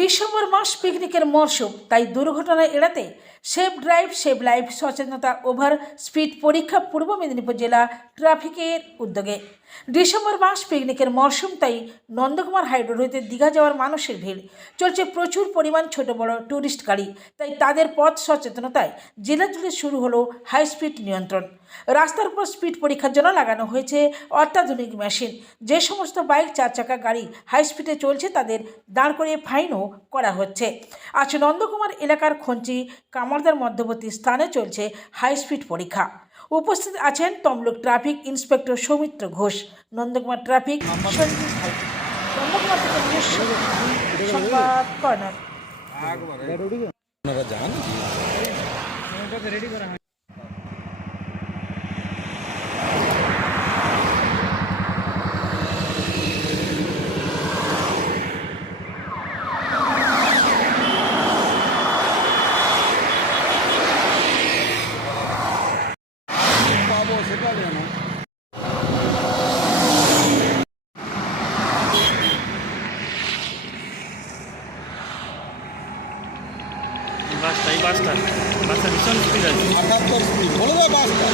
December মাস পিকনিকের মরশুম, তাই দুর্ঘটনা এড়াতে সেফ ড্রাইভ সেভ লাইফ সচেতনতা ওভার স্পিড পরীক্ষা পূর্ব মেদিনীপুর জেলা ট্রাফিকের উদ্যোগে। ডিসেম্বর মাস পিকনিকের মরশুম, তাই নন্দকুমার হাইরোড হইতে দীঘা যাওয়ার মানুষের ভিড় চলছে, প্রচুর পরিমাণ ছোট বড় ট্যুরিস্ট গাড়ি, তাই তাদের পথ সচেতনতায় জেলা জুড়ে শুরু হলো হাই স্পিড নিয়ন্ত্রণ। রাস্তার উপর স্পিড পরীক্ষার জন্য লাগানো হয়েছে অত্যাধুনিক মেশিন। যে সমস্ত বাইক, চার চাকা গাড়ি হাই স্পিডে চলছে তাদের দাঁড় করিয়ে ফাইনও করা হচ্ছে। আজ নন্দকুমার এলাকার খঞ্চি কামারদার মধ্যবর্তী স্থানে চলছে হাই স্পিড পরীক্ষা। উপস্থিত আছেন Tamluk traffic inspector Soumitra Ghosh, Nandakumar traffic Sanjib ভাই, নন্দকুমার থেকে সংবাদ কর্নার। বাসটা ভীষণ স্পিড আছে। 78 স্পিড বলে দাও বাসটা।